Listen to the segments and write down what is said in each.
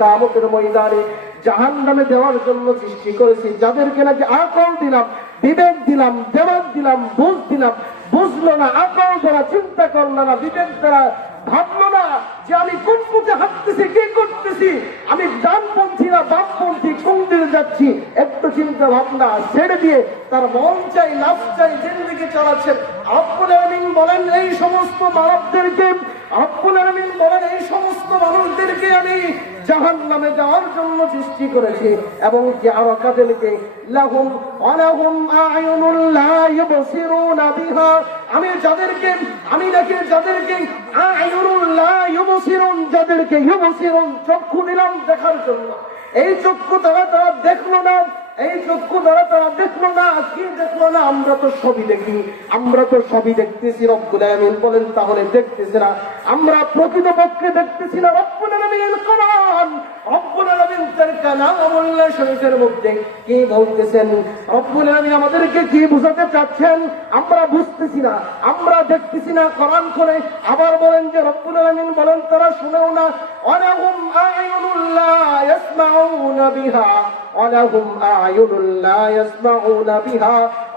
কিয়ামতের ময়দানে জাহান্নামে দেওয়ার জন্য সৃষ্টি করেছি। যাদেরকে নাকি আকল দিলাম, বিবেক দিলাম, দেমাগ দিলাম, বুঝ দিলাম, বুঝলো না, আকল দ্বারা চিন্তা করলো না, বিবেক দ্বারা ভাবলো না যে আমি কোন পথে হাঁটতেছি, কি করতেছি, আমি ডানপন্থী না বামপন্থী, কোন দিকে যাচ্ছি, একটু চিন্তা ভাবনা ছেড়ে দিয়ে তার মন চাই, লাভ চাই, জিন্দেগি চালাচ্ছেন। রব্বুল আলামিন বলেন এই সমস্ত মানবদেরকে, রব্বুল আলামিন বলেন এই সমস্ত মানুষদেরকে আমি জাহান্নামে যাওয়ার জন্য সৃষ্টি করেছি। এবং কি আরো কাদেরকে, লাহুম ওয়ালাহুম আ'য়ুনুন লা ইউবসিরুনা বিহা, আমি যাদেরকে, আমি নাকি যাদেরকে আ'য়ুনুন লা ইউবসিরুন, যাদেরকে ইউবসিরুন চক্ষু দিলাম দেখার জন্য, এই চক্ষু দ্বারা তারা দেখলো না, এই চক্ষু দ্বারা তারা দেখলো না, কি দেখলো না, আমরা তো সবই দেখি, আমরা তো সবই দেখতেছি। রব্বুল আলামিন বলেন তাহলে দেখতেছি না, আমরা প্রকৃতপক্ষে দেখতেছি না। রব্বুল আলামিন কোরআন, রব্বুল আলামিন তার কালামুল্লাহ শরীফের মধ্যে কি বলতেছেন, রব্বুল আলামিন আমাদেরকে কি বোঝাতে চাচ্ছেন আমরা বুঝতেছি না, আমরা দেখতেছি না। কোরআন করে আবার বলেন যে রব্বুল আলামিন বলেন তারা শুনেও না, ওয়ালাহুম আ'য়ুনুন লা ইয়াসমাউনা বিহা, ওয়ালাহুম আ'য়ুনুন লা ইয়াসমাউনা বিহা।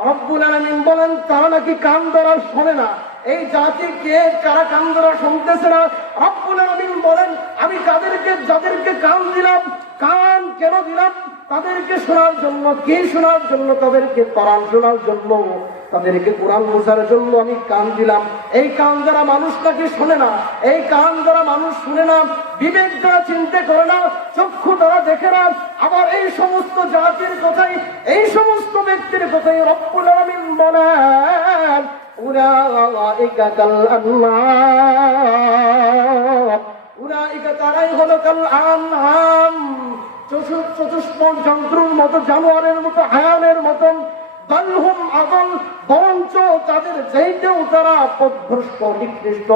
রব্বুল আলামিন বলেন তারা নাকি কান দ্বারা শোনে না। এই জাতি কে, কারা কান দ্বারা শুনতেছে না? রব্বুল আলামিন বলেন আমি কাদেরকে, যাদেরকে কান দিলাম, কান কেন দিলাম? তাদেরকে শোনার জন্য। কি শোনার জন্য? তাদেরকে কোরআন শোনার জন্য, তাদেরকে কোরআন বোঝার জন্য আমি কান দিলাম। এই কান দ্বারা মানুষ নাকি শোনে না, এই কান দ্বারা মানুষ শুনে না, বিবেক দ্বারা চিন্তা করে না, চক্ষু দ্বারা দেখে না। আবার এই সমস্ত জাতির কথাই, এই সমস্ত ব্যক্তির কথাই রব্বুল আলামিন বলেন উলাইকা কাল আনআম, উলাইকা তারাই হলো কাল আনআম, চতুষ্পদ জন্তুর মতো, জানোয়ারের মতো, হায়ানের মতন। বালহুম আদল, বরঞ্চ তাদের চাইতেও তারা পথভ্রষ্ট, নিকৃষ্ট।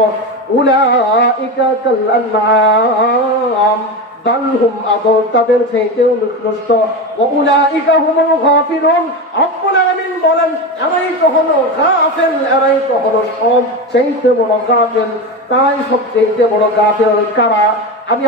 উলাইকা কাল আনআম বালহুম আদল, তাদের চাইতেও নিকৃষ্ট। উলাইকা হুমুল গাফিলুন, রব্বুল আলামিন বলেন এরাই তো হলো গাফিল, এরাই তো হলো সব চাইতে বড় গাফিল। তাই সবচেয়ে বড় গাফিল কারা? আমি